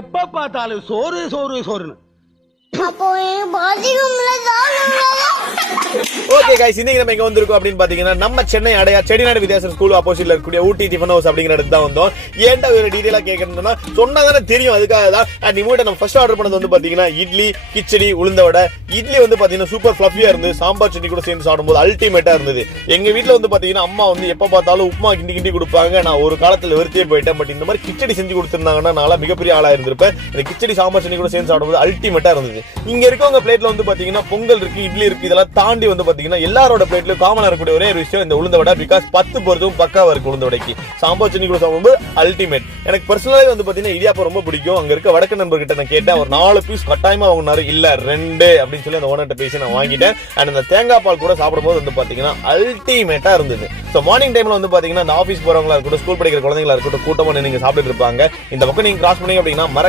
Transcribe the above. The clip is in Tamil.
எப்ப பார்த்தாலும் சோறு சோறு சோறுன்னு. அப்போ பாத்ரூம்ல ஓகே गाइस, இன்னைக்கு நம்ம எங்க வந்திருக்கோம் அப்படின்னு பாத்தீங்கன்னா நம்ம சென்னை அடையார் செட்டிநாடு வித்யாசன் ஸ்கூல் ஆப்போசிட்ல இருக்கக்கூடிய ஊட்டி டிஃபன் ஹவுஸ் அப்படிங்கிற இடத்துக்கு தான் வந்தோம். ஏன்டா ஒரு டீடைலா கேட்கணும்னா சொன்னா தானே தெரியும், அதுக்காக தான். அண்ட் இவங்க நம்ம ஃபர்ஸ்ட் ஆர்டர் பண்ணது வந்து பாத்தீங்கன்னா இட்லி, கிச்சடி, உளுந்த வடை. இட்லி வந்து பாத்தீங்கன்னா சூப்பர் ஃப்ளஃபியா இருந்து சாம்பார் சட்னி கூட சேர்ந்து சாப்பிடும்போது அல்டிமேட்டா இருந்தது. எங்க வீட்டுல வந்து பாத்தீங்கன்னா அம்மா வந்து எப்ப பார்த்தாலும் உப்புமா கிண்டி கிண்டி கொடுப்பாங்க. நான் ஒரு காலத்துல வெறுத்தே போயிட்டேன். பட் இந்த மாதிரி கிச்சடி செஞ்சு கொடுத்திருந்தாங்கன்னா நான் மிகப்பெரிய ஆளா இருந்திருப்பேன். இந்த கிச்சடி சாம்பார் சட்னி கூட சேர்ந்து சாப்பிடும்போது அல்டிமேட்டா இருந்தது. இங்க இருக்கவங்க பிளேட்ல வந்து பாத்தீங்கன்னா பொங்கல் இருக்கு, இட்லி இருக்கு. இதெல்லாம் தாண்டி வந்து பாத்தீங்கன்னா எல்லாரோட பிளேட்ல காமனா இருக்கக்கூடிய ஒரே ஒரு விஷயம் இந்த உளுந்த வடை. பிகாஸ் 10 பொறுத்தும் பக்காவா இருக்கு உளுந்த வடைக்கு. சாம்பார் சட்னி கூட சாப்பிடும்போது அல்டிமேட். எனக்கு பர்சனலாவே வந்து பாத்தீங்கன்னா இடியாப்பம் ரொம்ப பிடிக்கும். அங்க இருக்க வடக்கு நண்பர்கிட்ட நான் கேட்டேன், ஒரு 4 பீஸ் கட்டாயமா வாங்கினாரு. இல்ல 2 அப்படின்னு சொல்லி அந்த ஓனர்ட்ட பேசி நான் வாங்கிட்டேன். அண்ட் அந்த தேங்காய் பால் கூட சாப்பிடும்போது வந்து பாத்தீங்கன்னா அல்டிமேட்டா இருந்தது. ஸோ மார்னிங் டைம்ல வந்து பாத்தீங்கன்னா இந்த ஆஃபீஸ் போறவங்களா இருக்கட்டும், ஸ்கூல் படிக்கிற குழந்தைங்களா இருக்கட்டும், கூட்டமா நீங்க சாப்பிட்டு இருப்பாங்க. இந்த பக்கம் நீங்க கிராஸ் பண்ணீங்க அப்படின்னா